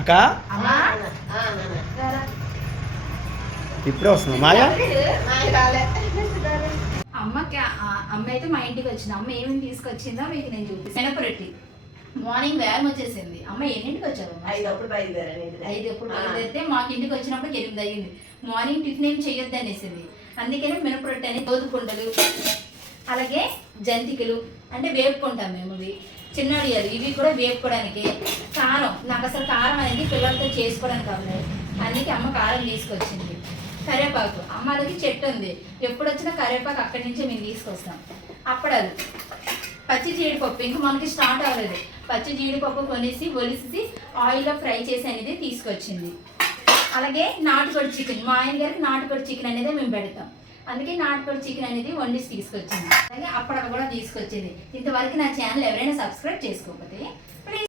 అక్క ఇప్పుడే వస్తుంది మాయా. అమ్మ అయితే మా ఇంటికి వచ్చింది. అమ్మ ఏమేమి తీసుకొచ్చిందో మీకు నేను చూపిస్తాను. మినపరొట్టి మార్నింగ్ వ్యాయామం వచ్చేసింది. అమ్మ ఎన్నింటికి వచ్చావు? 5 బయలుదేరాను. 5 బయలుదేరితే మాకు ఇంటికి వచ్చినప్పుడు 8 అయ్యింది. మార్నింగ్ టిఫిన్ ఏం చేయొద్దు అనేసింది. అందుకనే మినపరొట్టి అని గోధుకుండలు, అలాగే జంతికలు అంటే వేపుకుంటాం మేము. ఇవి చిన్నడియాలు, ఇవి కూడా వేపుకోవడానికి. కారం, నాకు అసలు కారం అనేది పిల్లలతో చేసుకోవడానికి కావాలి, అందుకే అమ్మ కారం తీసుకొచ్చింది. కరివేపాకు, అమ్మలకి చెట్టు ఉంది, ఎప్పుడు వచ్చినా కరివేపాకు అక్కడి నుంచే మేము తీసుకొస్తాం. అప్పడాలు, పచ్చి జీడిపప్పు ఇంకా మనకి స్టార్ట్ అవ్వలేదు. పచ్చి జీడిపప్పు కొనేసి ఒలిసి ఆయిల్లో ఫ్రై చేసి అనేది తీసుకొచ్చింది. అలాగే నాటుకోడి చికెన్, మా ఆయన గారికి నాటుకోడి చికెన్ అనేది మేము పెడతాం, అందుకే నాటుకోడి చికెన్ అనేది వండిసి తీసుకొచ్చింది. అలాగే అప్పడాలు కూడా తీసుకొచ్చింది. ఇంతవరకు నా ఛానల్ ఎవరైనా సబ్స్క్రైబ్ చేసుకోకపోతే